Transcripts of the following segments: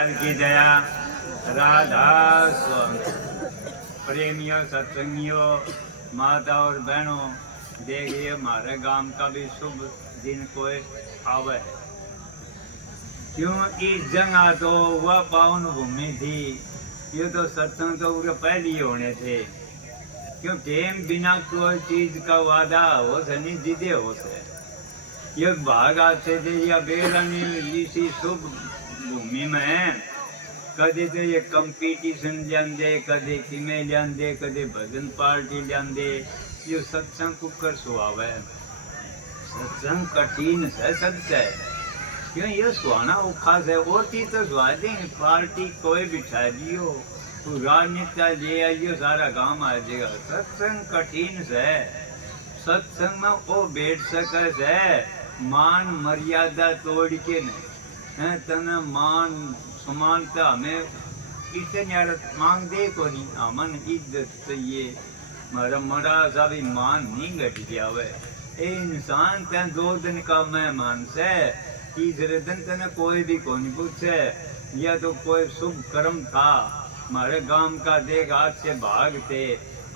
की दया राधा स्वामी। प्रेमियों सत्संगियों माता और बहनों, देखिए हमारे गांव का भी शुभ दिन कोई आवे है। क्यों इस जगह तो वह पावन भूमि थी, ये तो सत्संग तो पूरे पहले ही होने थे। क्यों टेम बिना कोई चीज का वादा हो से नहीं दीदे हो से ये भाग आते थे या बेरानी इसी शुभ भूमि में कदे तो ये कंपटीशन लियांदे, कदे किमें लियांदे, कदे भजन पार्टी लियांदे। ये सत्संग कुकर सुहाव है। सत्संग कठिन से सबसे क्यों ये सुहाना औखा से और चीज तो सुहादे पार्टी कोई बिठा दियो तो राजनीता ले आइयो सारा गांव आ जाएगा। सत्संग कठिन से सत्संग में वो बैठ सके से मान मर्यादा तोड़ के नहीं तने मान समानता हमें इतने मांग दे को नहीं अमन इज्जत चाहिए मरा मरा सा भी मान नहीं घट गया वे ए इंसान ते 2 दिन का मेहमान से तीसरे दिन तने कोई भी को नहीं पूछे या तो कोई शुभ कर्म था हमारे गांव का देख आज से भाग थे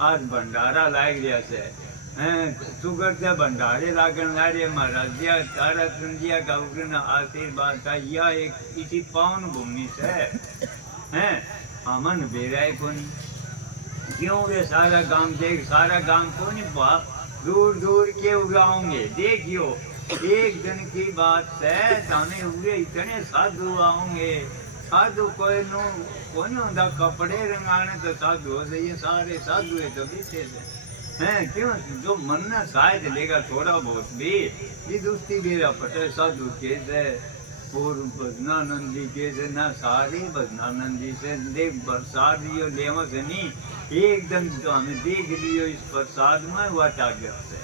आज भंडारा लाग गया से सुगर से भंडारे लागन लारे महाराज तारा संध्या का उग्र आशीर्वाद था। यह एक इसी पावन भूमि से हैं अमन बेराय को नहीं क्यों वे सारा गांव देख सारा गांव को नहीं दूर दूर के उगाओगे। देखियो एक दिन की बात है ताने उगे इतने साधु आओगे। साधु कोई नो कौन होता कपड़े रंगाने तो साधु हो ये सारे साधु है तो पीछे से हैं क्यों जो मन ना शायद लेगा थोड़ा बहुत भी ये दोस्ती मेरा पटे साधु के से और भजनानंद जी के से ना सारे भजनानंद जी से देख प्रसाद लियो लेवा से नहीं एकदम तो हमें देख लियो इस प्रसाद में हुआ टागत से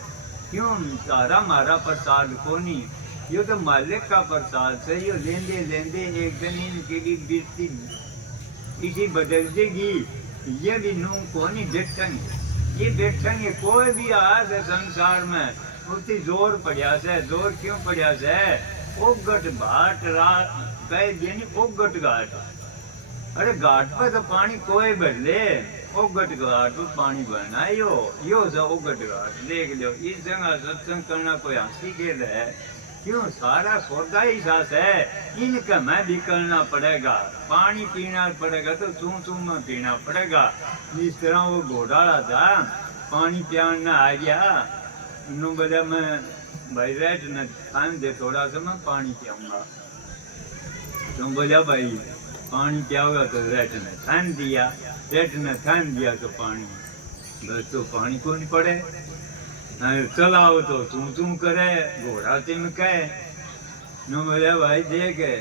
क्यों तारा मारा प्रसाद को नहीं ये तो मालिक का प्रसाद से ये लेंदे लेंदे एक दिन इनके लिए बिरती इसी बदल देगी। ये भी नू को नहीं बैठेंगे ये बैठेंगे कोई भी आज संसार में उतनी जोर पड़ा से जोर क्यों पड़ा से ओगट भाट कह दिया ओगट घाट। अरे घाट पर तो पानी कोई बदले ओगट घाट पर पानी भरना यो से ओगट घाट देख लो। इस जगह सत्संग करना कोई हंसी खेल है क्यों सारा सौदा ही सास है इनका मैं भी करना पड़ेगा। पानी पीना पड़ेगा तो चू में पीना पड़ेगा। इस तरह वो घोटाला था पानी पियाना आ गया नो बजा मैं भाई रेट न टाइम दे थोड़ा सा मैं पानी पियाऊंगा तुम बोला भाई पानी पियाओगा तो रेट ने थाम दिया रेट ने थाम दिया तो पानी बस तो पानी को नहीं पड़े चलाओ तो चू करे घोड़ा तिम कहे नो बोला भाई देखे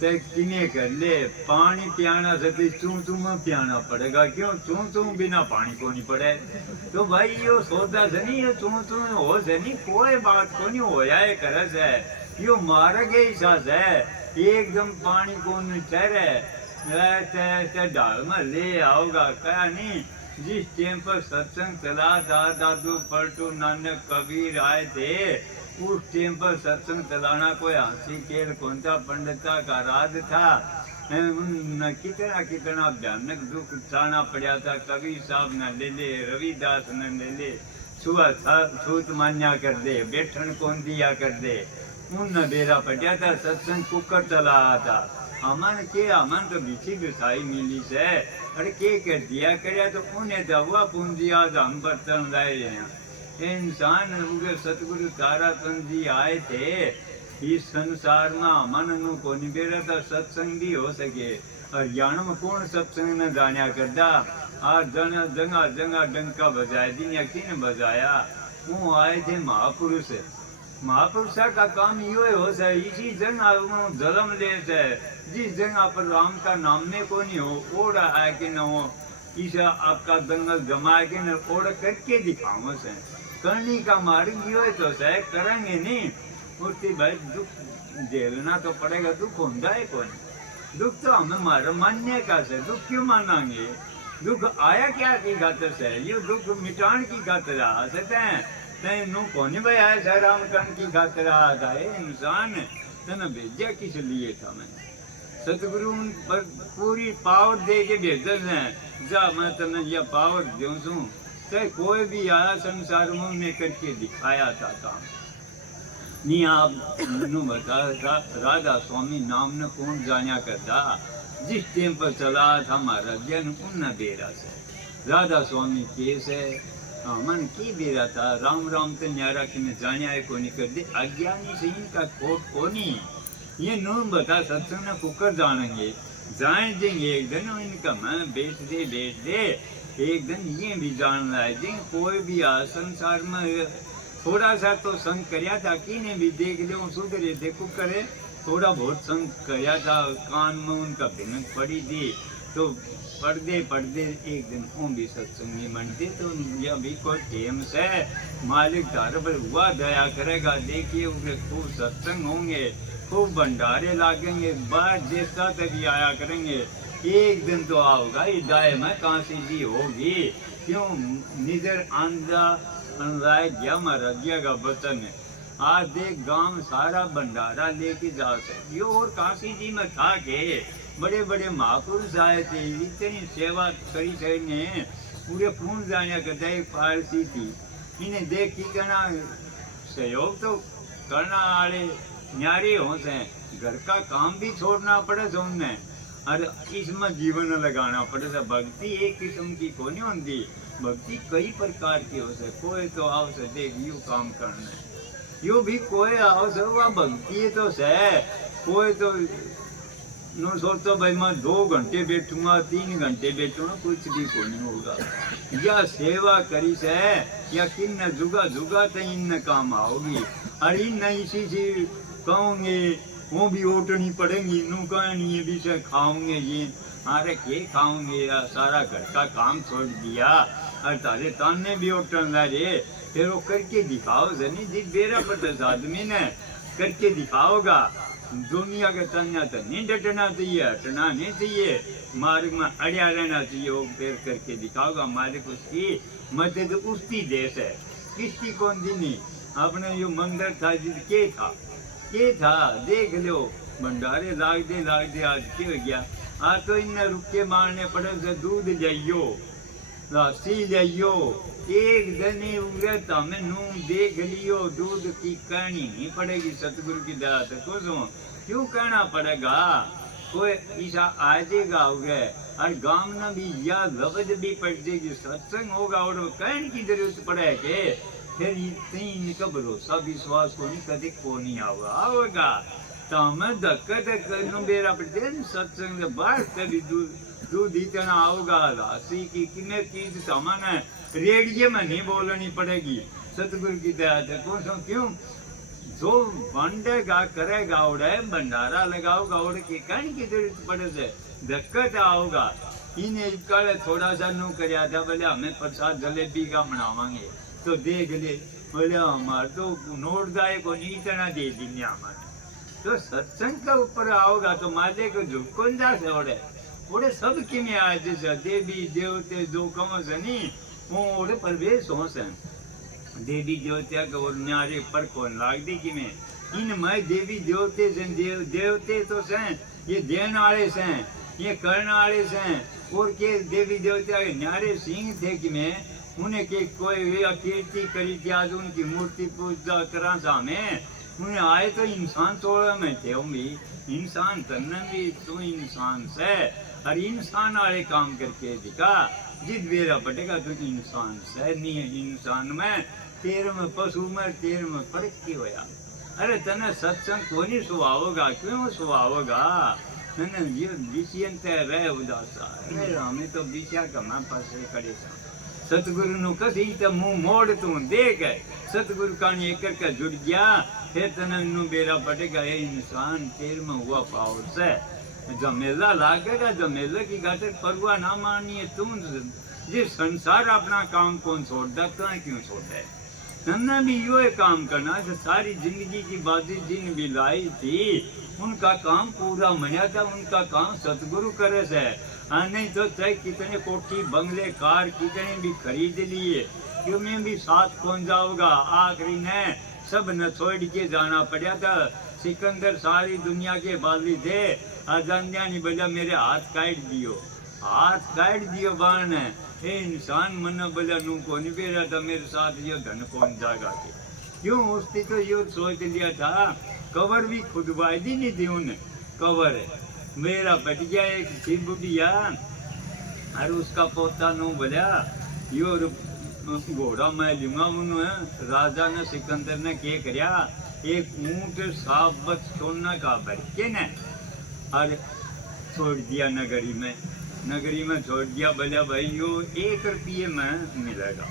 से किने कर ले पानी पियाना से चू में पियाना पड़ेगा क्यों चू बिना पानी को नहीं पड़े तो भाई यो सौदा से नहीं ये चू हो से नहीं कोई बात को नहीं होया है करस है यो मार्ग हिसाब है एकदम पानी को नहीं ठहरे डाल में ले आओगा क्या नहीं। जिस टाइम पर सत्संग चला दादू पलटू नानक कबीर आए थे उस टाइम पर सत्संग चलाना कोई हंसी खेल कौन सा पंडिता का राज था। कितना कितना भयानक दुख उठाना पड़ा था। कबीर साहब ने ले ले रविदास ने ले ले छूत मान्या कर दे बैठन कौन दिया कर दे उन बेरा पड़ा था। सत्संग कुकर चला था अमन के अमन तो बिछी बिछाई मिली से अरे के कर दिया करे तो उन्हें दवा पूंजी आज हम बर्तन लाए हैं। इंसान उगे सतगुरु ताराचंद जी आए थे इस संसार में अमन नु को नहीं बेरा था सत्संग भी हो सके और ज्ञान में कौन सत्संग न जानिया करता आज जगह जगह डंका बजाए दिन या किन बजाया वो आए थे महापुरुष। महापुरुष का काम यो हो से इसी जगह जन्म ले से जिस जगह पर राम का नाम में को नहीं हो ओढ़ा है कि न हो ईसा आपका दंगल जमा के न ओढ़ करके दिखाओ से करनी का मार्ग यो तो से करेंगे नहीं उसकी भाई दुख झेलना तो पड़ेगा। दुख होता है कौन दुख तो हमें मार मानने का से दुख क्यों मानेंगे। दुख आया क्या की खातर से ये दुख मिटान की खातर आ सकते हैं नहीं नु कौन भाई आया राम कर्ण की खातर आ था इंसान तेना भेजा किस लिए था मैंने सतगुरु उन पर पूरी पावर दे के भेजते हैं, जा मैं तने यह पावर दूं छूं। चाहे कोई भी आया संसार में उन्हें करके दिखाया था काम। नहीं आप मनु बता राधा स्वामी नाम ने कौन जाना करता, जिस टाइम पर चला था महाराज जन उन बेरा से राधा स्वामी केस है मन की बेरा था। राम राम तो न्यारा कि मैं जाने आए को नहीं कर दे, अज्ञानी से इनका कोट को नहीं। ये नून बता सत्संग ने कुकर जानेंगे जान देंगे एक दिन इनका मैं बेच दे एक दिन ये भी जान लाए देंगे। कोई भी आ संसार में थोड़ा सा तो संग करया था कि ने भी देख लो सुधरे देखो करे, थोड़ा बहुत संग करया था कान में उनका भिनक पड़ी थी तो पढ़ते एक दिन वो भी सत्संगी बनते। तो यह भी कोई टेम से मालिक धार पर हुआ दया करेगा। देखिए उनके खूब सत्संग होंगे, खूब भंडारे लागेंगे, बाहर देश का तभी आया करेंगे। एक दिन तो आओगा दाय में कांसी जी होगी, क्यों निजर आंधा अनराय गया महाराजिया का वचन है। आज देख गांव सारा भंडारा लेके जा सकती और काशी जी में था के बड़े बड़े महापुरुष आए थे, इतनी सेवा करी ने पूरे पूर्ण जाने करता एक पारसी थी। इन्हें देख की कहना सहयोग तो करना वाले न्यारे हो से, घर का काम भी छोड़ना पड़े तो उन्हें और इसमें जीवन लगाना पड़े। भक्ति एक किस्म की को नहीं होती, भक्ति कई प्रकार की हो से। कोई तो आओ से देख यू काम करना है, यू भी कोई आओ से वह भक्ति तो से। कोई तो नो सोचो भाई मैं 2 घंटे बैठूंगा 3 घंटे बैठूंगा, कुछ भी को नहीं होगा। या सेवा करी से या किन जुगा जुगा तो इन काम आओगी। अरे नहीं इसी कहूँगे वो भी ओटनी पड़ेंगी, नू कहनी ये भी से खाऊंगे ये अरे के खाऊंगे या सारा घर का काम छोड़ दिया और तारे ताने भी ओटन रे। फिर वो करके दिखाओ जनी जी बेरा पर आदमी ने करके दिखाओगा। दुनिया के तन्या तो नहीं डटना चाहिए, हटना नहीं चाहिए, मार्ग में अड़िया रहना चाहिए। वो फिर करके दिखाओगा। मालिक उसकी मदद उसकी देश है, किसकी कौन दी नहीं। अपने जो मंदिर था जिसके था ये था देख लो भंडारे लाग दे आज क्या हो गया। आज तो इन रुके मारने पड़े से दूध जाइयो लस्सी जाइयो एक दिन उगत हमें नून देख लियो दूध की कहनी नहीं पड़ेगी। सतगुरु की दया से खुश हूँ, क्यों कहना पड़ेगा। कोई ईसा आ जाएगा उगे और गांव में भी या लफ्ज भी पड़ जाएगी, सत्संग होगा और कहने की जरूरत पड़े के फिर इतनी इनका भरोसा विश्वास को नहीं कभी को नहीं आवेगा। तो हमें धक्का करना बेरा पड़ते सत्संग से बाहर कभी दूध इतना आओगा राशि की किन्ने चीज सामान है रेडियो में नहीं बोलनी पड़ेगी। सतगुरु की दया से कौन सा क्यों जो बंडेगा करेगा उड़े भंडारा लगाओगा उड़ के कहने की जरूरत पड़े से दिक्कत आओगा। इन्हें कल थोड़ा सा नू कराया था बोले हमें प्रसाद जलेबी का बनावांगे तो देख ले बोले हमारे तो नोट दाए को नहीं इतना दे देंगे हमारे। तो सत्संग का ऊपर आओगा तो माले को झुकन जा से ओड़े सब कि में आए जैसे देवी देवते जो कम से नहीं वो ओड़े प्रवेश हो से देवी देवता का और न्यारे पर कौन लाग दी कि में इनमें देवी देवते से देवते तो से ये देने वाले से ये करने वाले से और के देवी देवता के न्यारे सिंह थे कि में उन्हें के कोई कीर्ति करी थी आज उनकी मूर्ति पूजा करा सामे उन्हें आए तो इंसान तोड़ा में थे भी इंसान करना भी तू इंसान से और इंसान वाले काम करके दिखा जिस बेरा पटेगा तो इंसान से नहीं है। इंसान में तेर में पशु में तेर में फर्क की होया। अरे तने सत्संग को नहीं सुहावगा क्यों सुहावगा मैंने ये विषयन ते रहे उदासा अरे हमें तो विषया कमा पास करे सतगुरु नु कसी तो मुंह मोड़ तू देख सतगुरु का एक करके जुड़ गया फिर तने नु बेरा पटेगा। ये इंसान तेर में हुआ पावर से जमेला लागेगा जमेला की खातिर परवाह ना मानिए तुम जिस संसार अपना काम कौन छोड़ता तो क्यों छोड़ता है। तन्ना भी यो काम करना जो सारी जिंदगी की बातें जिन भी लाई थी उनका काम पूरा मना था उनका काम सतगुरु करे से। नहीं तो चाहे कितने कोठी बंगले कार कितने भी खरीद लिए क्यों में भी साथ कौन जाओगा। आखिरी ने सब न छोड़ के जाना पड़ा था। सिकंदर सारी दुनिया के बाली थे आ जानिया नहीं बोला मेरे हाथ काट दियो बाण है ए इंसान मन बोला नू को नहीं बेरा था मेरे साथ ये धन कौन जागा के क्यों उसने तो ये सोच लिया था कवर भी खुदवाई दी नहीं थी उन्हें कवर है मेरा बट गया एक थी बुढ़िया और उसका पोता नू बोला यो घोड़ा मैं लूंगा उन्होंने राजा ने सिकंदर ने क्या करया एक ऊंट साबत सोना का भर के न और छोड़ दिया नगरी में छोड़ दिया बोला भाई यो 1 रुपये में मिलेगा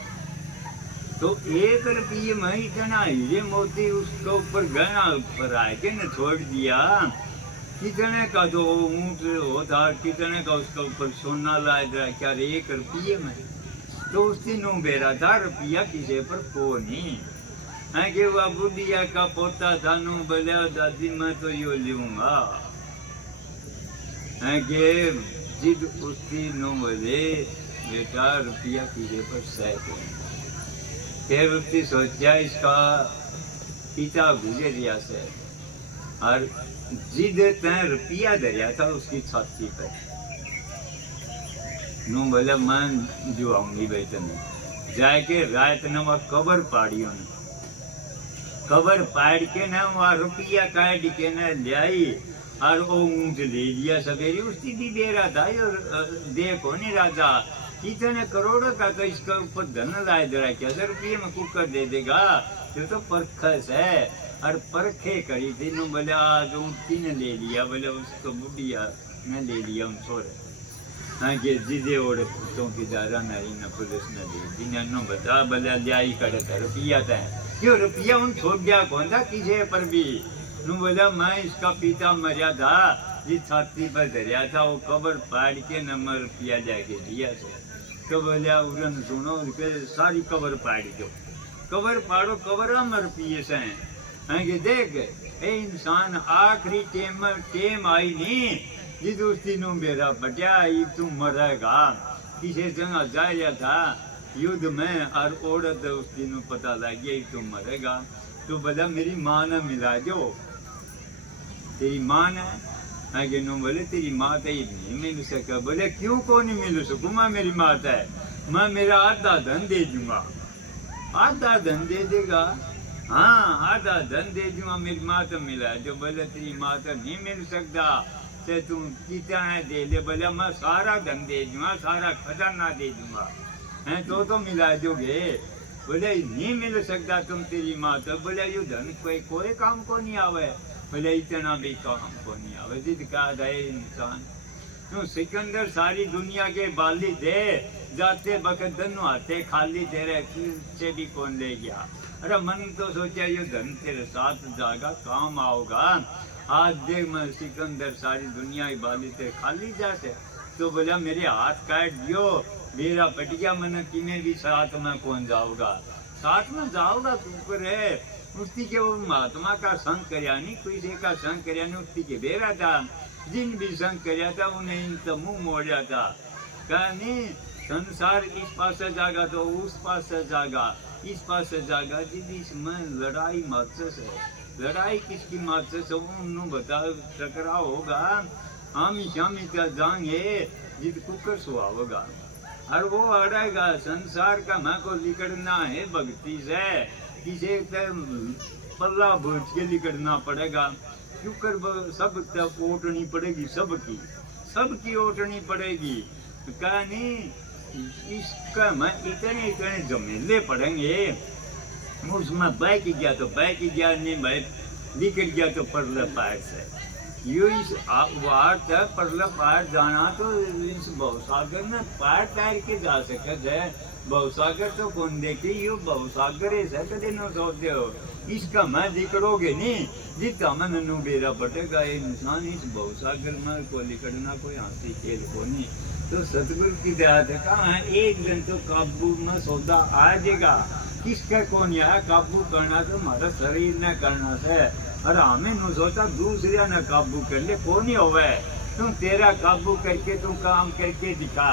तो 1 रुपये में इतना हीरे मोती उसके ऊपर गहना ऊपर आए के न छोड़ दिया कितने का तो ऊंट होता कितने का उसके ऊपर सोना लाया क्या 1 रुपये में तो उसकी नो बेरा था रुपया किसी पर को नहीं है कि वह बुढ़िया का पोता था नो बोले दादी मैं तो यो लूंगा है कि जिद उसकी नो बोले बेटा रुपया किसी पर सह फिर उसकी सोचा इसका पिता गुजरिया से और जिद तय रुपया दरिया था उसकी छाती पर नू बोले मैं जो आऊंगी भाई तने जाके रात ने वह कबर पाड़ी कबर पाड़ के ना वह रुपया काट के ना लाई और वो ऊंट ले लिया सवेरे उसकी भी दे रहा था देखो नहीं राजा कितने करोड़ों का तो इसका ऊपर धन लाए दे रहा क्या 10 रुपये में कुकर दे देगा तो परखस है और परखे करी थी नो बोले आज ऊँटी ने ले लिया बोले उसको बुढ़िया ने ले लिया उन छोरे हाँ के जिदे ओढ़े पुतों की दादा नारी न पुलिस न दे जिन्हें नो बता बोले लियाई करे था रुपया था क्यों रुपया उन छोड़ दिया कौन था किसी पर भी नु बोला मैं इसका पिता मरिया था जिस छाती पर धरिया था वो कबर फाड़ के नंबर रुपया जाके दिया तो बोलिया उड़न सुनो उसके सारी कबर फाड़ दो कबर फाड़ो कबर हम रुपये से हैं कि देख ए इंसान आखिरी टेम आई नहीं जिस उसकी नु मेरा बटिया तू मरेगा किसी जगह जाया था युद्ध में और औरत उसकी नु पता लग गया तू मरेगा तो बोला मेरी माँ ने मिला दो तेरी माँ ने आगे नो बोले तेरी माँ तो नहीं मिल सका बोले क्यों को नहीं मिल सकूँ मैं मेरी माँ है मैं मेरा आधा धन दे दूंगा आधा धन दे देगा हाँ आधा धन दे दूंगा मेरी माँ तो मिला जो बोले तेरी माँ तो नहीं मिल सकता तो तुम कितना दे दे बोले मैं सारा धन दे दूंगा सारा खजाना दे दूंगा हैं तो मिला दोगे बोले नहीं मिल सकता तुम तेरी माँ तो बोले ये धन कोई काम को नहीं आवे बोले इतना भी काम को नहीं आवे जिद का दे इंसान क्यों सिकंदर सारी दुनिया के बाली दे जाते वक्त धन आते खाली दे रहे से भी कौन ले गया अरे मन तो सोचा ये धन तेरे साथ जाएगा काम आओगा आज देख मैं सिकंदर सारी दुनिया की बाली से खाली जाते तो बोला मेरे हाथ काट दियो मेरा पटिया मन किने भी साथ में कौन जाऊंगा साथ में जाऊंगा ऊपर है उसकी के वो महात्मा का संग करया नहीं किसी का संग करया नहीं उसकी के बेरा था जिन भी संग करया था उन्हें इन तो मुंह मोड़ा था कहा नहीं संसार इस पास से जागा तो उस पास से जागा इस पास से जागा जिसमें लड़ाई मात्र से लड़ाई किसकी मात्र से उन्होंने बता टकराव होगा हम शामी का जाएंगे जिद कुकर सुहा होगा और वो अड़ेगा संसार का मैं को लिकड़ना है भक्ति से किसी पल्ला भूज के लिकड़ना पड़ेगा क्योंकि सब तक ओटनी पड़ेगी सबकी ओटनी पड़ेगी कहानी इसका मैं इतने जमेले पड़ेंगे उसमें बैठ गया तो बैठ गया नहीं बैठ लिकड़ गया तो परला पार से यो इस वार तक परला पार जाना तो इस भवसागर में पार तैर के जा सके है भवसागर तो कौन देखे यो भवसागर ऐसा कदे न सोचते हो इसका मैं लिकड़ोगे नहीं जितना मैं नु बेरा पटेगा इंसान इस भवसागर में को लिकड़ना कोई हाथी खेल को नहीं तो सतगुरु की दया से कहा एक दिन तो काबू में सौदा आ जाएगा किसका कौन यहाँ काबू करना तो हमारा शरीर ने करना है और हमें न सोचा दूसरे न काबू कर ले कौन ही होवे तुम तेरा काबू करके तुम काम करके दिखा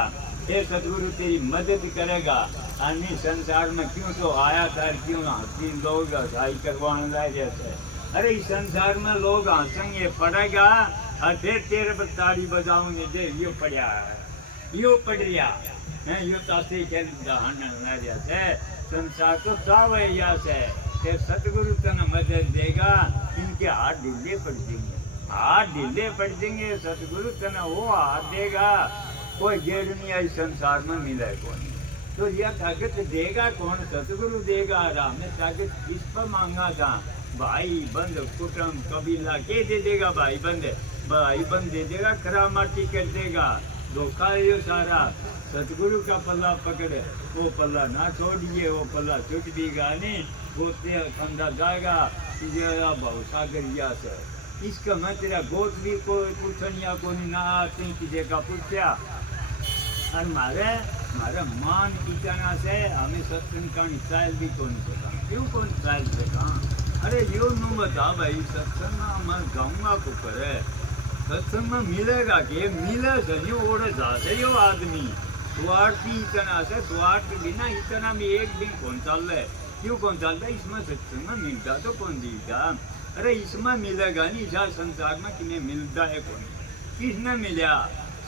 ये सतगुरु तेरी मदद करेगा अन्य संसार में क्यों तो आया था क्यों हंसी लोग हंसाई करवाने लगे थे अरे इस संसार में लोग हंसेंगे पड़ेगा और फिर तेरे पर ताली बजाऊंगे दे यो पढ़िया यो पढ़िया है यो तासे के दहन नरिया से संसार को सावैया से ते सतगुरु तन मदद देगा इनके हाथ ढीले पड़ जाएंगे हाथ ढीले पड़ जाएंगे सतगुरु तन वो हाथ देगा कोई गेड़ नहीं आई संसार में मिले कौन तो यह ताकत देगा कौन सतगुरु देगा राम ने ताकत किस पर मांगा था भाई बंद कुटुंब कबीला के दे देगा भाई बंद दे देगा करामाटी कर देगा धोखा ये सारा सतगुरु का पल्ला पकड़े वो पल्ला ना छोड़िए वो पल्ला छूट देगा नहीं वो खंदा जाएगा भाव सागरिया से इसका मैं तेरा गोद भी कोई पूछनिया को ना आती किसी का पूछा और मारे मान इतना से हमें सत्संग का स्टाइल भी कौन सका क्यों कौन स्टाइल सका अरे यो नु बता भाई सत्संग में मैं गाऊंगा को करे सत्संग में मिलेगा कि मिले से यो ओढ़े जाते यो आदमी स्वार्थी इतना से स्वार्थ बिना इतना भी एक दिन कौन चल रहा है क्यों कौन चल रहा है इसमें सत्संग में मिलता तो कौन देगा अरे इसमें मिलेगा नहीं जहाँ संसार में किन्हें मिलता है कौन किसने मिला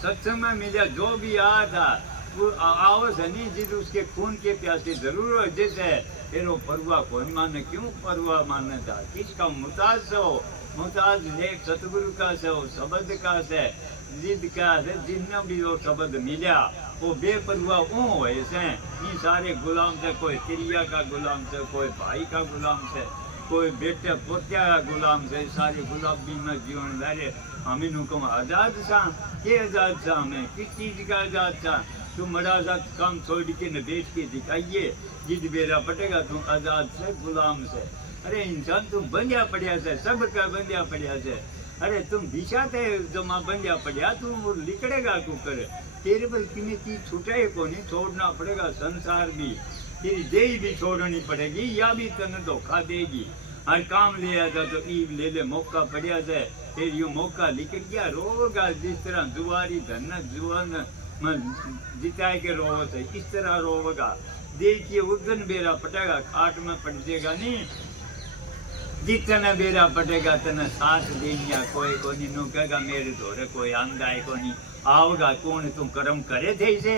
सत्संग में मिला जो भी आया था वो आवश्य नहीं जिस उसके खून के प्यासे जरूर हो जैसे फिर वो परवा कौन माने क्यों परवा मानना था किसका मुताज से हो मुताज एक सतगुरु का से हो शब्द का से जिद का से जितना भी वो शब्द मिला वो बेपरवा वो हो ऐसे ये सारे गुलाम से कोई तिरिया का गुलाम से कोई भाई का गुलाम से कोई बेटे पोत्या का गुलाम से सारे गुलाबी में जीवन दारे हमें नुकम आजाद सा के आजाद सा हमें किस चीज का आजाद सा तुम आजाद काम छोड़ के न बेच के दिखाइए जिद बेरा पटेगा तुम आजाद से गुलाम से अरे इंसान तुम बंदिया पड़िया से सब का बंदिया पड़िया से अरे तुम दिशाते जमा बंदिया पड़िया तुम वो लिकड़ेगा कुकर तेरे पर किन्हीं चीज छुटे को नहीं छोड़ना पड़ेगा संसार भी तेरी देही भी छोड़नी पड़ेगी या भी तने धोखा देगी हर काम ले आता तो ईब ले ले मौका पड़िया से फिर यो मौका लिखट गया रोगा जिस तरह जुआरी धन जुआन जिताए के रोवत है इस तरह रोवगा देखिए उदन बेरा पटेगा खाट में पट जाएगा नहीं जितना बेरा पटेगा तना साथ देनिया कोई को नहीं नु कहेगा मेरे धोरे कोई आंदा है को नहीं आओगा कौन तुम कर्म करे थे इसे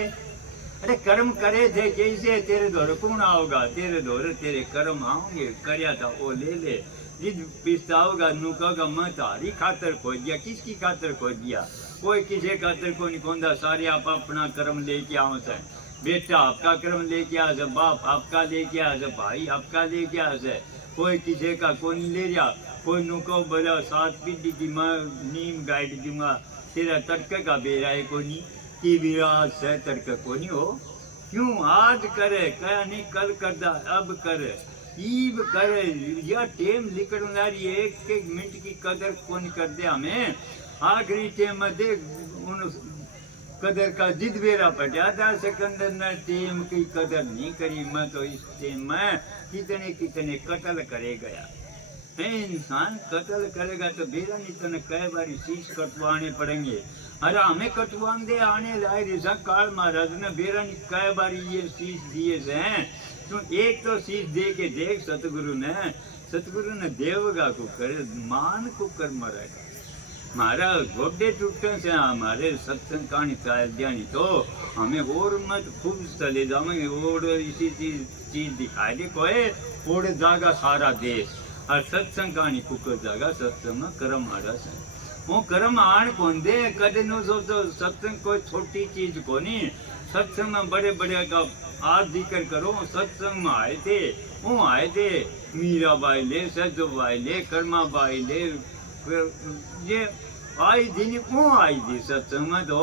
अरे कर्म करे थे कैसे तेरे दौरे कौन आओगा तेरे दौरे तेरे कर्म आओगे करया था वो ले ले जिद पिस्ताओगा नु कहेगा मैं तारी खातर खोज दिया किसकी खातर खोज दिया कोई किसी खातर को नहीं खोदा सारे आप अपना कर्म लेके आओ से बेटा आपका कर्म लेके आ से बाप आपका लेके आ से भाई आपका लेके आ से कोई किसी का कोई ले रहा कोई नुको बोला 7 पीढ़ी की मैं नीम गाइड दूंगा तेरा तड़के का बेरा है को नहीं की विराज से तड़के को नहीं हो क्यों आज करे क्या नहीं कल करदा अब करे ईब करे या टेम लिखना रही एक एक मिनट की कदर कौन कर दे हमें आखिरी टेम में देख उन कदर का जिद बेरा पटा था सिकंदर ने टेम की कदर नहीं करी मैं तो इस टेम में कितने कितने कत्ल करे गया इंसान कत्ल करेगा तो बेरा नहीं तो कई बार शीश कटवाने पड़ेंगे अरे हमें कटवान दे आने लाए रिजा काल महाराज ने बेरा नहीं कई बार ये शीश दिए हैं तो एक तो शीश दे के देख सतगुरु ने देवगा को कर मान को कर मरेगा हमारा गोडे टूटने से हमारे सत्संग कहानी चाल जानी तो हमें और मत खूब चले जाएंगे और इसी चीज दिखाई दे कोई और जागा सारा देश और सत्संग कहानी कुकर जागा सत्संग में कर्म आड़ा से वो कर्म आण कौन दे कदे नो सोचो सत्संग कोई छोटी चीज को नहीं सत्संग में बड़े बड़े का आज जिक्र करो सत्संग में आए थे मीरा बाई ले सजो बाई ले कर्मा बाई ले ये आई थी वो आई थी सत्संग में तो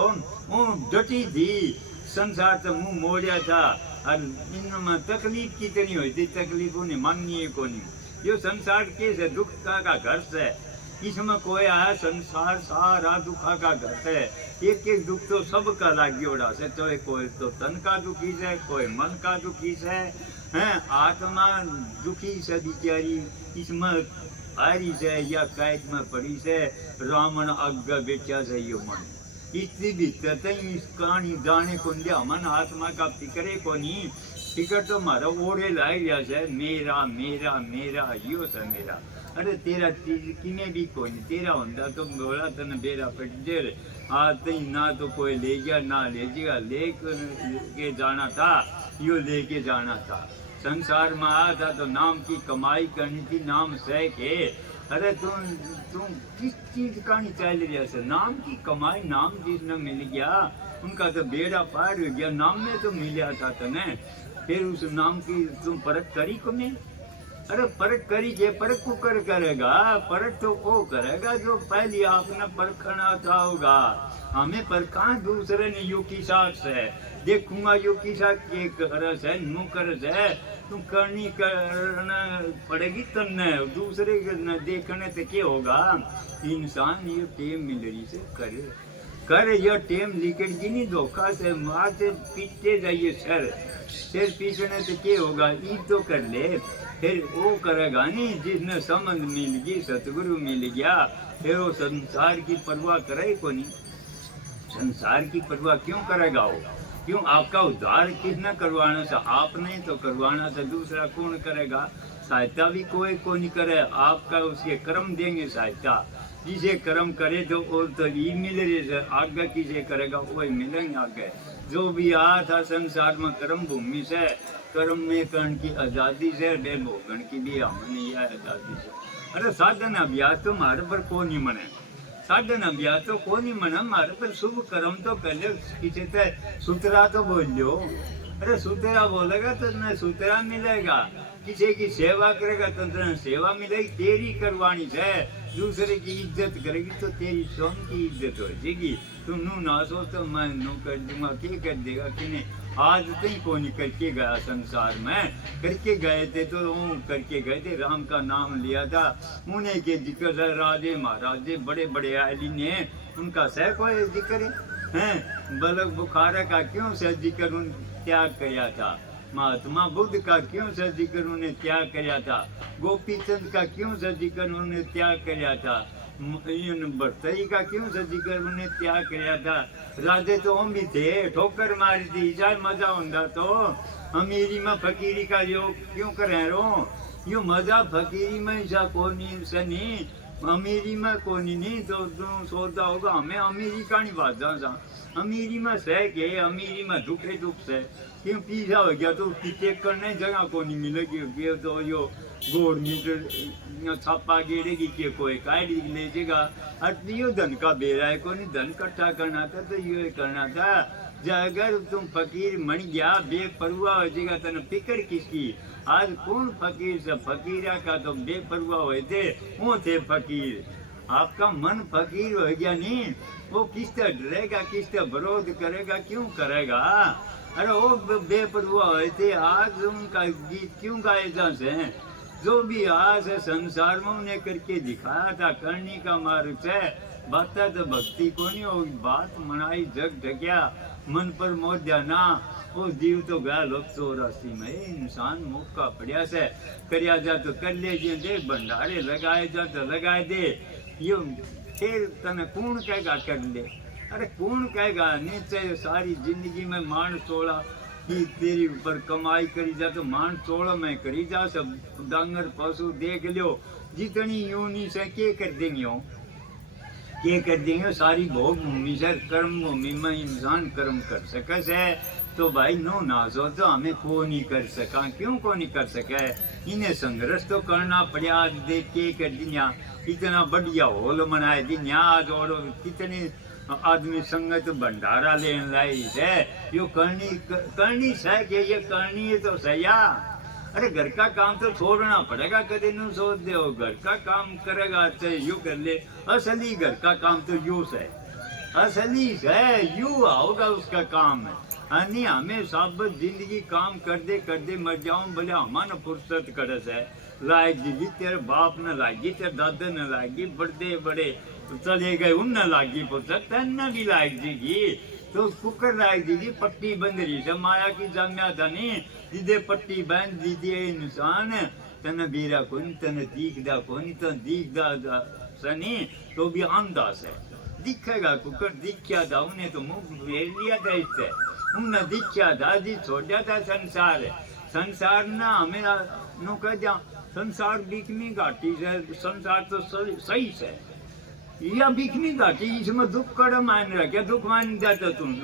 वो डटी थी संसार तो मुंह मोड़िया था और इनमें तकलीफ कितनी हुई थी तकलीफ उन्हें माननी है को नहीं ये संसार कैसे दुख का घर से इसमें कोई आया संसार सारा दुखा का घर है एक एक दुख तो सबका लागी उड़ा से तो कोई तो तन का दुखी है कोई मन का दुखी है आत्मा दुखी से बिचारी इसमें आरी से या कैद में पड़ी से रावण अग्ग बेचा से ये मन इतनी भी इस कहानी दाने को दिया मन आत्मा का फिक्रे को नहीं फिक्र तो मारा ओढ़े लाई गया से मेरा मेरा मेरा यो से मेरा अरे तेरा किने भी कोई नहीं, तेरा होंदा तो बोला तन बेरा पट जेर आज तई ना तो कोई ले गया ना ले गया, लेके जाना था, यो लेके जाना था। संसार में आया था तो नाम की कमाई करनी थी, नाम सह के। अरे तुम किस चीज का नहीं चल रहा है? नाम की कमाई, नाम जिसने मिल गया उनका तो बेड़ा पार हो गया, नाम में तो मिला था तने। फिर उस नाम की तुम परख करी को में? अरे परख करी के परख को कर करेगा, परख तो वो करेगा जो पहले आपने परखना था होगा। हमें परखा दूसरे ने यो की साथ से देखूंगा, यो की साथ के करस है नू करस है, तुम करनी करना पड़ेगी तन्ने, दूसरे के देखने से क्या होगा? इंसान ये टेम मिल रही से करे कर, यह टेम लिखट की नहीं धोखा से माँ से पीटते जाइए सिर पीटने से क्या होगा? ईद तो कर ले, फिर वो करेगा नहीं जिसने संबंध मिल गई, सतगुरु मिल गया, फिर वो संसार की परवाह करे को नहीं। संसार की परवाह क्यों करेगा वो? क्यों? आपका उद्धार किसने करवाना था? आप नहीं तो करवाना था, दूसरा कौन करेगा? सहायता भी कोई को नहीं करे, आपका उसके कर्म देंगे सहायता। जिसे कर्म करे तो वो तो ये मिल रही, आगे किसे करेगा वही मिलेंगे आगे। जो भी आया था संसार में कर्म भूमि से, कर्म में कर्ण की आजादी से, बे भोगन की भी हमने यह आजादी से। अरे साधन अभ्यास तो हमारे पर को नहीं मने, साधन अभ्यास तो को नहीं मना, हमारे पर शुभ कर्म तो कर ले, किसी से सुतरा तो बोल लो। अरे सुतरा बोलेगा तो न सुतरा मिलेगा, किसी की सेवा करेगा तो सेवा मिलेगी, तेरी करवानी है। दूसरे की इज्जत करेगी तो तेरी स्वयं की इज्जत हो जाएगी। तुम नू ना सो तो मैं नू कर दूंगा, क्या कर देगा कि नहीं? आज तक को नहीं करके गया संसार में, करके गए थे तो वो करके गए थे, राम का नाम लिया था, उन्हें के जिक्र है, राजे महाराजे बड़े बड़े आली ने उनका सह कोई जिक्र है, बलक बुखारा का क्यों सह जिक्र उन त्याग किया था, महात्मा बुद्ध का क्यों सा जिक्र उन्होंने त्याग किया था, गोपी चंद का क्यों सा जिक्र उन्होंने त्याग किया था, भरतरी का क्यों सा जिक्र उन्होंने त्याग किया था। राधे तो हम भी थे, ठोकर मारी थी, चाहे मजा होता तो अमीरी में फकीरी का योग क्यों करें रो? यो मजा फकीरी में ऐसा कोनी सनी, अमीरी में कोनी नहीं तो तुम सोचता होगा हमें अमीरी का नहीं बात, अमीरी में सह के, अमीरी में दुखे दुख से क्यों पीछा हो गया तो पीछे करने जगह को नहीं मिलेगी, तो यो गवर्नमेंट छापा गिरेगी कि कोई काट ले जाएगा। यो धन का बेरा है, कोई धन इकट्ठा करना था तो ये करना था। अगर तुम फकीर बन गया, बेपरवाह हो जाएगा, तेन फिक्र किसकी? आज कौन फकीर से फकीरा का तो बेपरवाह हुए थे, वो थे फकीर। आपका मन फकीर हो गया नहीं, वो किस तरह डरेगा, किस तरह विरोध करेगा, क्यों करेगा? अरे वो बेपरवाह हुए थे, आज उनका गीत क्यों गाए जाते हैं? जो भी आज संसार में उन्हें करके दिखाया था, करनी का मार्ग से बात तो भक्ति को नहीं होगी, बात मनाई जग ढकिया, मन पर मोद्या ना, वो जीव तो गया लोग 84 में। इंसान मौका पड़िया से करिया जा तो कर ले दे, भंडारे लगाए जा तो लगाए दे, यो फिर तने कौन कहेगा कर ले? अरे कौन कहेगा? नीचे सारी जिंदगी में मान तोड़ा कि तेरी ऊपर कमाई करी जा तो मान तोड़ा में करी जा, सब डांगर पशु देख लो, जितनी यूनी से क्या कर देंगे हो, क्या कर देंगे? सारी भोग भूमि से, कर्म भूमि में इंसान कर्म कर सके से, तो भाई नो नाजो तो हमें को नहीं कर सका, क्यों को नहीं कर सके? इन्हें संघर्ष तो करना पड़ा। आज देख के कर दिया, इतना बढ़िया होल मनाए दिया आज, और कितने आदमी संगत भंडारा लेने लाई है, यो करनी सह के, ये करनी है तो सया। अरे घर का काम तो छोड़ना पड़ेगा, कदे नू सोच दे हो घर का काम करेगा अच्छा यू कर ले, असली घर का काम तो यू है, असली है यू होगा उसका काम है। अनि हमें सब जिंदगी काम कर दे मर जाऊं, बोले हमारा फुर्सत करस है, लाएगी तेरे बाप न लाएगी, तेरे दादा न लाएगी, बड़े बड़े चले गए उन न लागी फुर्सत, तेन भी लायक जीगी तो कुकर लायक दीदी, पट्टी बंद रही से माया की जम्या था नहीं, जिदे पट्टी बंद दीदी इंसान तन बीरा कोनी, तन दीखदा कोनी, तन दीखदा सनी तो भी अंदाज है, दिखेगा कुकर दिखा था उन्हें तो मुंह फेर लिया था इससे, उन्हें दिखा था जी छोड़ा था संसार, संसार ना हमें नो कह जा संसार बीकनी घाटी है, संसार तो सही है, या बीकनी घाटी, इसमें दुख कड़ मान रखे, दुख मान जाता तुम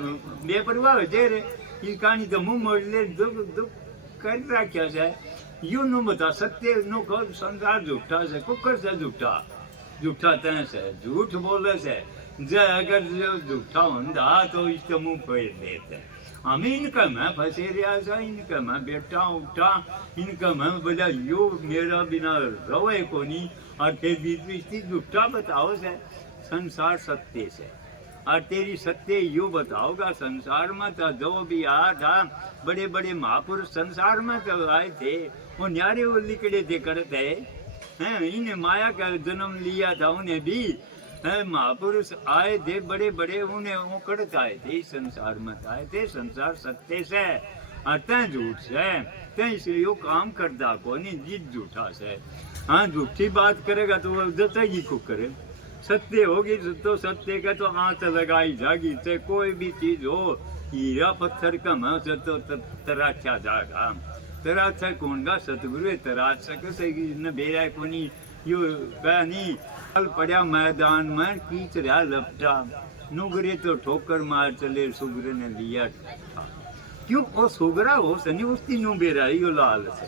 बेपरवाह दे रे, इस कहानी तो मुंह मोड़ ले, दुख दुख कर रखा है। यूं नु बता सकते नो को संसार झूठा से, कुकर से झूठा, झूठा तय से, झूठ बोले से, जे अगर जो झूठा होंदा तो इसके मुंह फेर देते। हम इनका मैं फंसे रहा था, इनका मैं बेटा उठा, इनका मैं बोला यो मेरा बिना रवे को नहीं, और फिर बीच झूठा बताओ से संसार सत्य से, और तेरी सत्य यू बताओगा। संसार में तो जो भी आया था, बड़े बड़े महापुरुष संसार में तो आए थे, वो न्यारे वो लिकड़े थे करते हैं, इन्हें माया का जन्म लिया था, उन्हें भी महापुरुष आए थे बड़े बड़े, उन्हें वो करते आए थे, संसार में आए थे, संसार सत्य से, और तय झूठ से, तय इसलिए वो काम करता को नहीं, जिद झूठा से। हाँ, झूठी बात करेगा तो वो जताई को करे, सत्य होगी तो सत्य का तो आंच लगाई जागी, चाहे कोई भी चीज हो, हीरा पत्थर का मैं से तो तराचा जागा, तराचा कौन का सतगुरु तराचा कैसे न बेरा कोनी, यो नहीं कल पड़ा मैदान में कीच रहा लपटा, नुगरे तो ठोकर मार चले, सुगरे ने लिया क्यों वो सुगरा हो सनी उसकी नु बेरा यो लाल से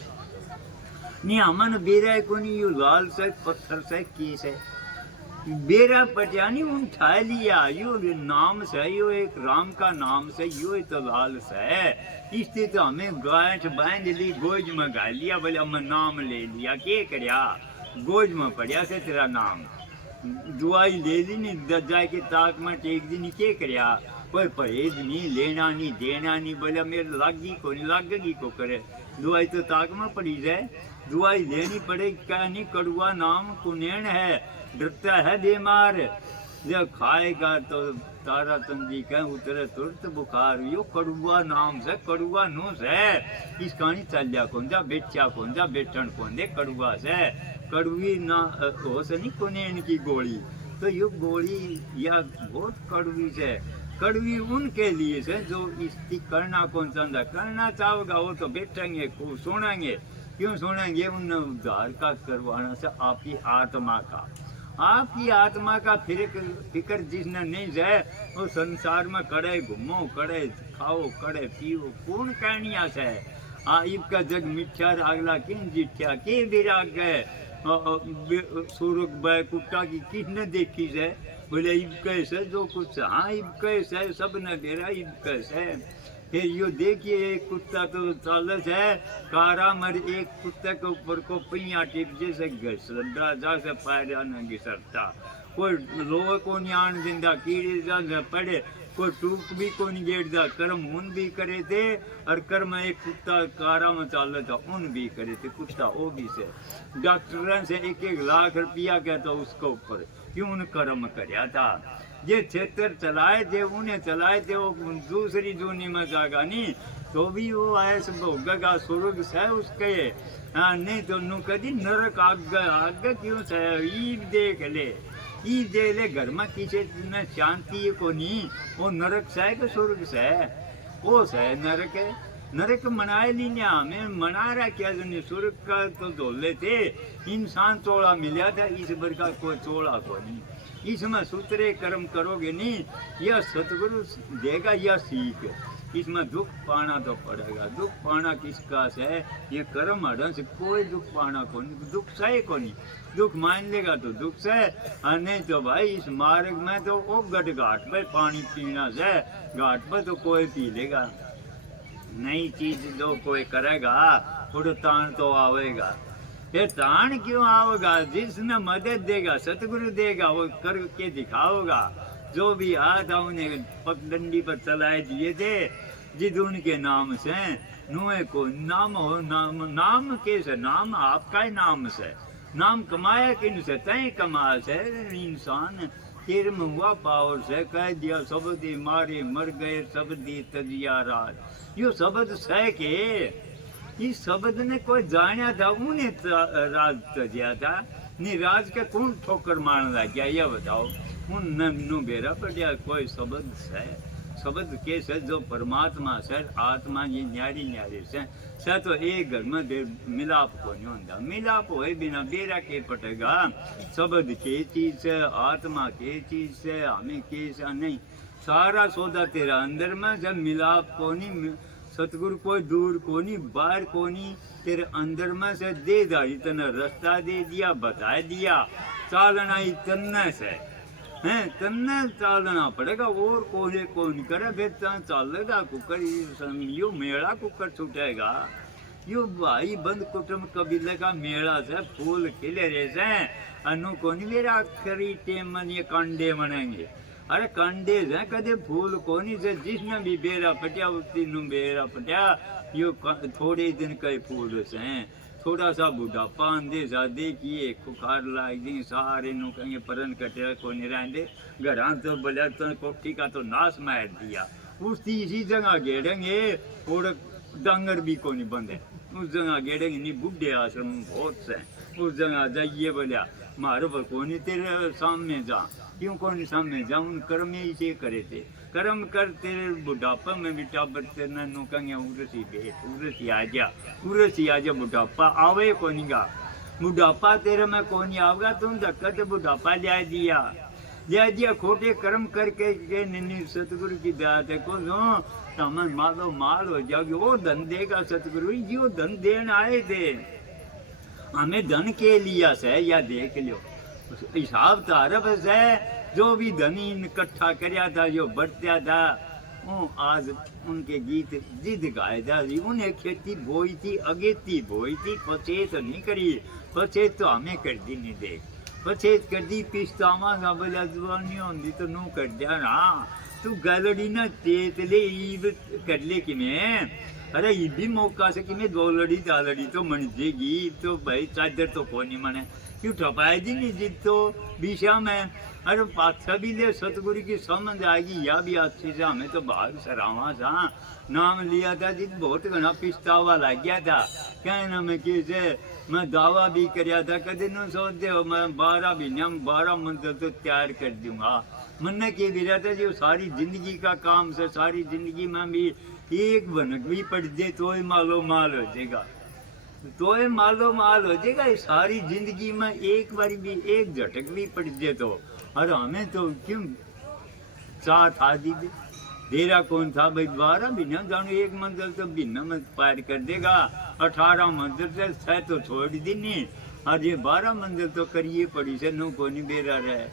नहीं, अमन बेरा कोनी, यो लाल से पत्थर से की से बेरा पटियानी उठा लिया, यो नाम से, यो एक राम का नाम से, यो तो लाल से, इससे तो हमें गांठ बांध ली, गोज में गा लिया, बोले हम नाम ले लिया, के करया गोज में पड़िया से तेरा नाम, दुआई ले ली नहीं, जाके ताक में टेक दी नहीं, के करया कोई परहेज नहीं, लेना नहीं देना नहीं, बोले मेरे लागी को नहीं, लागगी को करे, दुआई तो ताक में पड़ी जाए, दुआई लेनी पड़ेगी, क्या नहीं, कड़ुआ नाम कुनेण है, डरता है बीमार, जब खाएगा तो तारा तंजी कह उतरे तुरंत बुखार, यो कड़ुआ नाम से, कड़ुआ नूस है, इस कहानी चलिया कौन जा, बेचा कौन जा, बेटन कौन दे, कड़ुआ से, कड़वी ना हो से नहीं कुनेण की गोली, तो यो गोली या बहुत कड़वी से, कड़वी उनके लिए से जो इसकी करना कौन चाहता, करना चाहोगा वो तो बैठेंगे खूब सुनेंगे, क्यों सुनेंगे, उन उद्धार का करवाना से आपकी आत्मा का, आपकी आत्मा का फिक्र जिसने नहीं जाए, वो संसार में कड़े घूमो, कड़े खाओ, कड़े पियो, कौन कहनिया से, इब का जग मिठ्या अगला किन जिठ्या, के विराग गए सूरग बै कुत्ता की किसने देखी से, बोले इब कैसे जो कुछ, हाँ इब कैसे सब ने बेरा, इब कैसे, फिर यो देखिए एक कुत्ता तो चालस है, कारा मर एक कुत्ते के ऊपर को पिया टिप जैसे घसरता, जैसे पैर न घिसरता, कोई लोहे को नहीं आन दिंदा, कीड़े जैसे पड़े, कोई टूक भी को नहीं गेटदा, कर्म उन भी करे थे, और कर्म एक कुत्ता कारा में चाल था उन भी करे थे, कुत्ता वो भी से, डॉक्टर से 1-1 लाख रुपया कहता उसके ऊपर, क्यों उन कर्म कराया था, ये क्षेत्र चलाए थे, उन्हें चलाए थे, वो दूसरी जूनी में जागा नहीं, तो भी वो आए सब होगा स्वर्ग से उसके, हाँ नहीं तो नु कदी नरक आग क्यों से, ईद देख ले, ईद दे ले, घर में किसी ने शांति को नहीं, वो नरक से है कि स्वर्ग से है, वो से नरक है, नरक मनाए नहीं, हमें मना रहा क्या जो स्वर्ग का तो धोले थे, इंसान चोड़ा मिला था, इस बार का कोई चोड़ा को नहीं, इसमें सूत्रे कर्म करोगे नहीं, यह सतगुरु देगा, यह सीख, इसमें दुख पाना तो पड़ेगा, दुख पाना किसका से, ये कर्म हटन से कोई दुख पाना को नहीं, दुख सहे को नहीं, दुख मान लेगा तो दुख से, और नहीं तो भाई इस मार्ग में तो वो गट घाट पर पानी पीना से, घाट पर तो कोई पी लेगा, नई चीज जो कोई करेगा वो तान तो आवेगा, ये तान क्यों आओगा, जिसने मदद देगा सतगुरु देगा, वो करके दिखाओगा, जो भी हाथ उन्हें पगडंडी पर चलाए दिए थे, जिद उनके नाम से, नुए को नाम हो, नाम कैसे, नाम आपका ही नाम से, नाम कमाया किन से, तय कमा से, इंसान किरम हुआ पावर से, कह दिया सबदी मारे मर गए, सबदी तजिया राज, यो शब्द सह के, इस शब्द ने कोई जाना था, उन्हें राज तजिया था, नहीं राज के कौन ठोकर मारने लग गया, यह बताओ, उन नन्नू बेरा पड़िया, कोई शब्द है, शब्द के से जो परमात्मा से आत्मा ये न्यारी न्यारी से तो एक घर में मिलाप को नहीं होता। मिलाप होए बिना बेरा के पटेगा। शब्द के चीज से, आत्मा के चीज से, हमें के से नहीं। सारा सौदा तेरा अंदर में जब मिलाप को नहीं, सतगुरु कोई दूर को नहीं, बाहर को नहीं, तेरे अंदर में से दे दा। इतना रास्ता दे दिया, बता दिया, चालना इतना से है, तन्ने चालना पड़ेगा और कोई कौन करे बेटा चलेगा कुकर। यो मेला कुकर छूटेगा। यो भाई बंद कुटुंब कबीले का मेला से फूल खिले रहे से अनु कोनी मेरा करी टेम मन ये कंडे बनेंगे। अरे कंडे से कदे फूल कोनी से जिसने भी बेरा पटिया उसी नु बेरा पटिया। यो थोड़े दिन के फूल से थोड़ा सा बुढ़ापा आंदे शादी किए खुखार लाग दी सारे नु कहेंगे परन कटे को नहीं रहते घरा तो बोलिया तो कोठी का तो नाश मार दिया। उस इसी जगह गेड़ेंगे और डांगर भी को नहीं बंदे। उस जगह गेड़ेंगे नहीं बुढ़े आश्रम बहुत से। उस जगह जाइए बोलिया मारो पर को नहीं तेरे सामने जा। क्यों को नहीं सामने जा? उन कर्म ही करे थे। कर्म कर तेरे बुढ़ापा में बेटा बच्चे नु कहेंगे उर्सी बेट उर्सी आ जा, उर्सी आ जा। बुढ़ापा आवे को नहीं गा। बुढ़ापा तेरे में को नहीं आवेगा। तुम धक्का बुढ़ापा ले दिया खोटे कर्म करके के निन्नी सतगुरु की दात है को जो तमन मालो माल हो जाओगे। वो धन देगा सतगुरु जी, वो धन देने आए थे। हमें धन के लिया से या देख लो हिसाब तारफ से जो भी धनी इकट्ठा करया था, जो बरत्या था, वो आज उनके गीत जिद गाए था। उन्हें खेती बोई थी, अगेती बोई थी, पचेत नहीं करी। पचेत तो हमें कर दी नहीं देख, पचेत कर दी पिछतावा का बोला जवानी होंगी तो नू कर दिया ना। तू गलड़ी ना तेत ले ईब कर ले कि मैं। अरे ये भी मौका से कि मैं दो लड़ी दालड़ी तो मन जेगी तो भाई चादर तो को नहीं मने। क्यों ठपाए दी नहीं जिद तो विषा में। अरे पाथा भी ले सतगुरु की समझ आएगी या भी अच्छी से। हमें तो भाग सरावा सा नाम लिया था जिद बहुत घना पिछतावा लग गया था। कहना मैं कैसे मैं दावा भी कराया था कदे न सोच दे मैं 12 महीने में 12 मंजिल तो तैयार कर दूंगा। मन के भी रहता जो सारी जिंदगी का काम से सारी जिंदगी में भी एक भनक भी पड़ जाए तो ही मालो माल हो जाएगा, तो ये मालो माल हो जाएगा। सारी जिंदगी में एक बार भी एक झटक भी पड़ जाए तो। और हमें तो क्यों साथ आ दीजिए। तेरा कौन था भाई 12 महीना जानो एक मंजिल तो बिना में पार कर देगा। 18 मंजिल से 6 तो छोड़ दी नहीं। और ये 12 मंजिल तो करिए पड़ी से नो को नहीं बेरा रहे।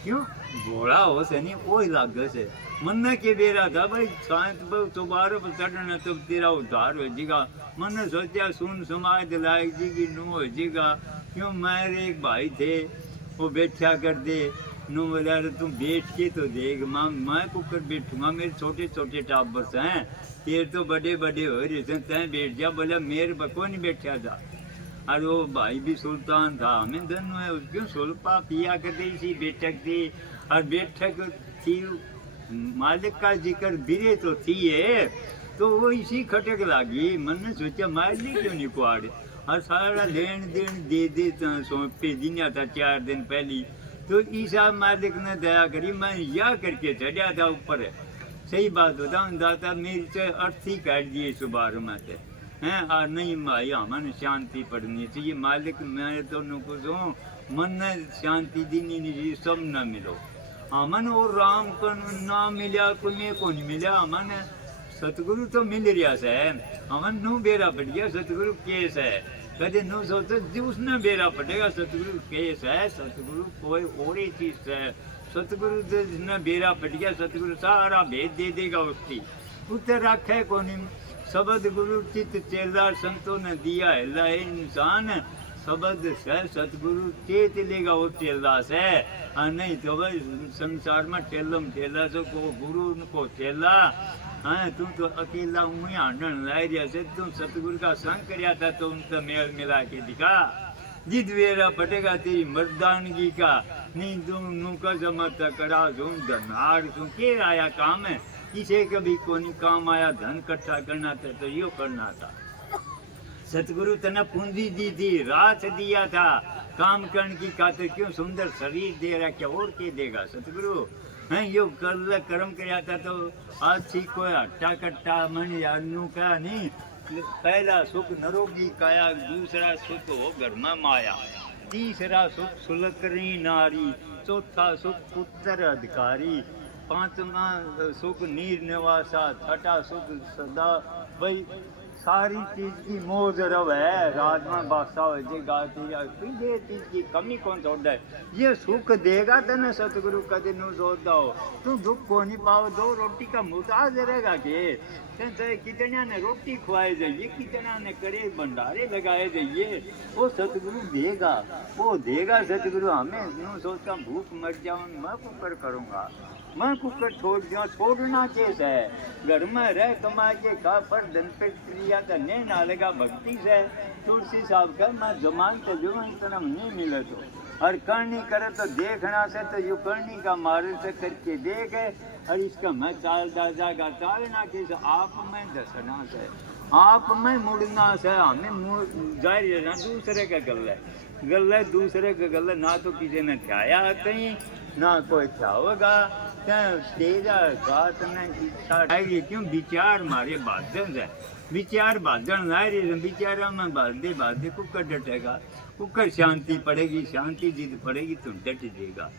क्यों घोड़ा हो से नहीं वो लाग से मन के बेरा था भाई शांत तो 12 पर चढ़ना तो तेरा उद्धार हो जाएगा। मन सोचा सुन समाज लायक जी की नू हो जाएगा। क्यों मेरे एक भाई थे वो बैठा कर दे नू बोला तुम बैठ के तो देख मैं कुकर बैठूंगा। मेरे छोटे छोटे टाबर्स हैं, तेरे तो बड़े बड़े हो रहे थे तय बैठ जा। बोला मेरे बको नहीं बैठा था। और वो भाई भी सुल्तान था। हमें धन है उसको सुल्पा पिया करते इसी बैठक थी। और बैठक थी मालिक का जिक्र बिरे तो थी है तो वो इसी खटक लगी। मन ने सोचा मालिक क्यों नहीं कुआड़े। और सारा लेन देन दे सौंपे दिया था 4 दिन पहले। तो ईसा मालिक ने दया करी मैं या करके चढ़ा था ऊपर। सही बात बताऊँ दाता मेरी से अर्थी काट दिए सुबह में से हैं। और नहीं भाई हमें शांति पड़नी चाहिए। मालिक मैं तो कुछ हूँ मन ने शांति देनी नहीं सब न मिलो। अमन और राम को ना मिला को नहीं मिला। अमन सतगुरु तो मिल रहा से अमन नू बेरा पड़ गया। सतगुरु केस है कदे नू सोचो उसने बेरा पड़ेगा। सतगुरु केस है, सतगुरु कोई और ही चीज है। सतगुरु जिसने बेरा पड़ गया सतगुरु सारा भेद दे देगा उसकी उत्तर रखे को नहीं। शब्द गुरु चित चेला संतों ने दिया है इंसान। शब्द से सतगुरु चेत लेगा वो चेला से। नहीं तो भाई संसार में ठेलम ठेला से को गुरु को ठेला। हाँ तू तो अकेला उन्हें आंदन लाई जैसे तुम सतगुरु का संग कराया था तो उनसे मेल मिला के दिखा। जिद वेरा पटेगा तेरी मर्दानगी का नहीं तुम नू का जमत करा तुम धनार तुम के आया काम है। किसे कभी कोई काम आया धन इकट्ठा करना था तो यो करना था। सतगुरु तने पूंजी दी थी, रात दिया था काम करने की खातिर। क्यों सुंदर शरीर दे रहा क्या और के देगा सतगुरु। हैं यो कल कर्म किया था तो आज सी कोई हट्टा कट्टा मन यानू का नहीं। पहला सुख नरोगी काया, दूसरा सुख हो घर में माया, तीसरा सुख सुलकरी नारी, चौथा सुख पुत्र अधिकारी, पांचवा सुख नीर निवासा, छठा सुख सदा भाई सारी चीज की मौज रव है। रात में बादशाह हो जाएगा, ये चीज की कमी कौन छोड़ है। ये सुख देगा तेने सतगुरु कदे नु जोत दो, तू दुख को नहीं पाओ, दो रोटी का मुताज रहेगा के कितना ने रोटी खुआए जाइए, कितना ने करे भंडारे लगाए जाइए, वो सतगुरु देगा, वो देगा सतगुरु। हमें यूँ सोचता भूख मर जाऊँ मैं कुकर करूँगा, मैं कुकर छोड़ दिया, छोड़ना कैसे है। घर में रह कमा के खा पर धन पे क्रिया करने ना लगा भक्ति से। तुलसी साहब का मैं जमान के जुबान तनम नहीं मिले तो, और करनी करे तो देखना से, तो यू करनी का मारे से करके देखे, और इसका मैं चाल जाएगा चालना कैसे। आप में दसना से, आप में मुड़ना से, हमें जाहिर रहना दूसरे का गल है दूसरे का गल है। ना तो किसी ने ध्याया कहीं, ना कोई ध्यावगा, तेरा बात न इच्छा आएगी। क्यों विचार मारे बाधन है, विचार बाधन लाए रे, विचारा में बाधे कुकर डटेगा, कुकर शांति पड़ेगी, शांति जिद पड़ेगी तो डट जाएगा,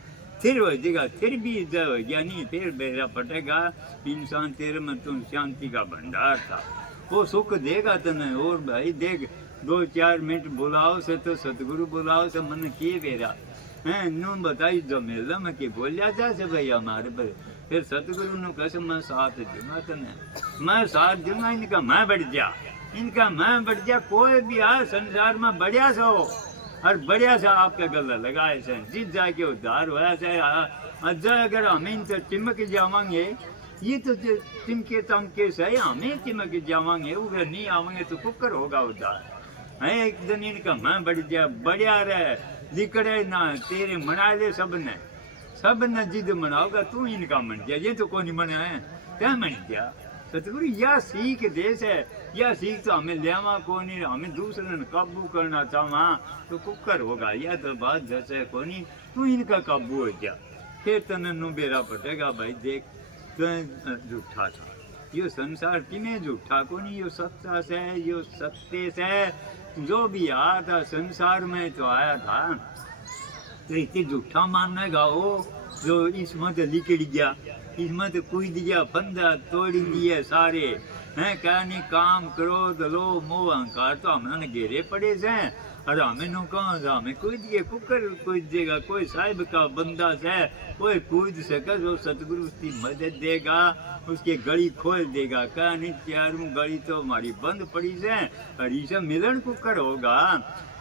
फिर हो जाएगा, फिर भी इज्जत हो गया नहीं, फिर बेरा पटेगा। इंसान तेरे में तुम शांति का भंडार था, वो सुख देगा तुम्हें। और भाई देख 2-4 मिनट बुलाओ से तो सतगुरु बुलाओ से मन किए बेरा हैं नू बताई जो मेला में के बोलिया जा से भाई हमारे पर। फिर सतगुरु ने कसम मैं साथ दूंगा तने, मैं साथ दूंगा, इनका मैं बढ़ जा, इनका मैं बढ़ जा। कोई भी आ संसार में बढ़िया सा हो, और बढ़िया सा आपका गला लगाए से जीत जाके उद्धार होया से। अज्जा अगर हम इनसे चिमक जावांगे, ये तो चिमके तमके से हमें चिमक जावांगे, उधर नहीं आवांगे तो कुकर होगा उद्धार है। एक दिन इनका मैं बढ़ जा, बढ़िया रहे लिकड़े ना तेरे मना ले सब ने जिद मनाओगा, तू इनका मन जा, ये तो कौन मना है क्या मन जा। सतगुरु यह सीख देश है, यह सीख तो हमें लेवा कौन, हमें दूसरे ने काबू करना चाहवा तो कुकर होगा, यह तो बात जैसे कौन, तू इनका काबू हो जा, फिर तने नु बेरा पटेगा। भाई देख झूठा था यो संसार, किने झूठा को नहीं, यो सच्चा से, यो सत्य से। जो भी आया था संसार में तो आया था, तो इतने झूठा मानेगा वो जो इसमें तो लिकड़ गया, इसमें तो कूद गया, फंदा तोड़ दिए सारे हैं। कहने काम क्रोध लोभ मोह अहंकार तो हमने घेरे पड़े से, और हमें नु कौन सा हमें कूद दिए, कुकर कूद देगा, कोई साहिब का बंदा से कोई कूद सके, जो सतगुरु उसकी मदद देगा, उसके गली खोल देगा। कहने चारों गली तो हमारी बंद पड़ी से, और इसे मिलन कुकर होगा,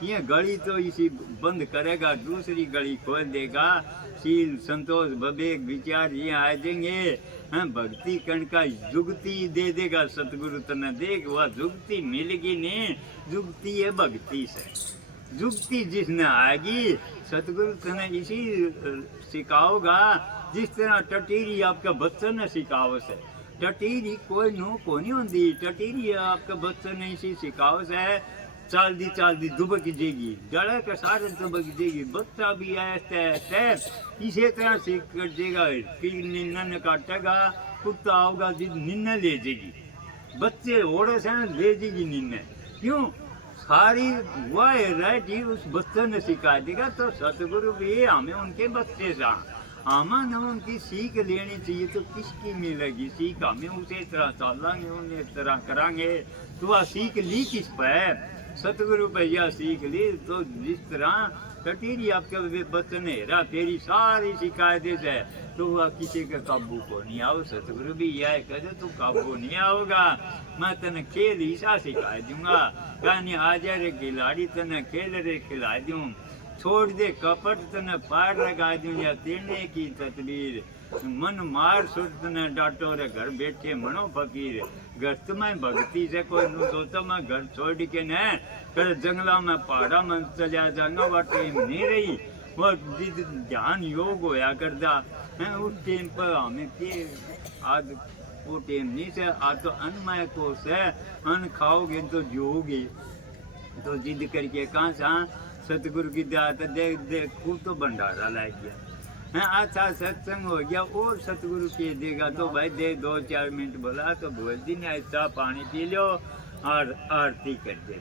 ये गली तो इसी बंद करेगा, दूसरी गली खोल देगा। शील संतोष विवेक विचार ये आ जाएंगे, भक्ति कण का जुगती दे देगा सतगुरु तने। देख वह जुगती मिलेगी नहीं, जुगती है भक्ति से। जुगती जिसने आएगी सतगुरु तने इसी सिखाओगा, जिस तरह टटीरी आपका बच्चा ने सिखाओ से। टटीरी कोई नो को नहीं होती, टटीरी आपका बच्चा ने इसी सिखाओ से। चाल दी दुबक जाएगी, डर के सारे दुबक जाएगी, बच्चा भी ऐसे इसी तरह से कर देगा। निन्न काटेगा, कुत्ता आओगा जिद निन्न ले जाएगी, बच्चे ओढ़े से ले जाएगी निन्न। क्यों सारी वैरायटी उस बच्चे ने सिखा देगा। तो सतगुरु भी हमें उनके बच्चे से हमें उनकी सीख लेनी चाहिए। तो किसकी मिलेगी सीख, हमें उसी तरह चलेंगे, उन्हें तरह करांगे। तो वह सीख ली किस पे, सतगुरु पे यह सीख ली। तो जिस तरह कटीरी आपके बच्चे ने हेरा तेरी सारी शिकायतें है, तो वह किसी के काबू को नहीं आओ। सतगुरु भी यह कहते तू काबू नहीं आओगा, मैं तने खेल ईसा सिखा दूंगा। कहनी आ जा रे खिलाड़ी, तने खेल रे खिला दूं, छोड़ दे कपट तने पार लगा दूं, या तेने की तस्वीर मन मार सुट ने डांटो रे घर बैठे मनो फकीर। घर में भक्ति से कोई सोचो मैं घर छोड़ के न कर जंगला में पहाड़ा में चलिया जाऊंगा, वह टाइम नहीं रही, वह ध्यान योग होया करता है। उस टाइम पर हमें के आज वो टाइम नहीं से, आज तो अनमय को से अन्न खाओगे तो जोगे। तो जिद करके कहाँ से सतगुरु की दया देख देख खूब तो भंडारा ला गया। हैं अच्छा सत्संग हो गया और सतगुरु के देगा तो भाई दे 2-4 मिनट बोला तो बोल दी नहीं, चाह पानी पी लो और आरती कर दे।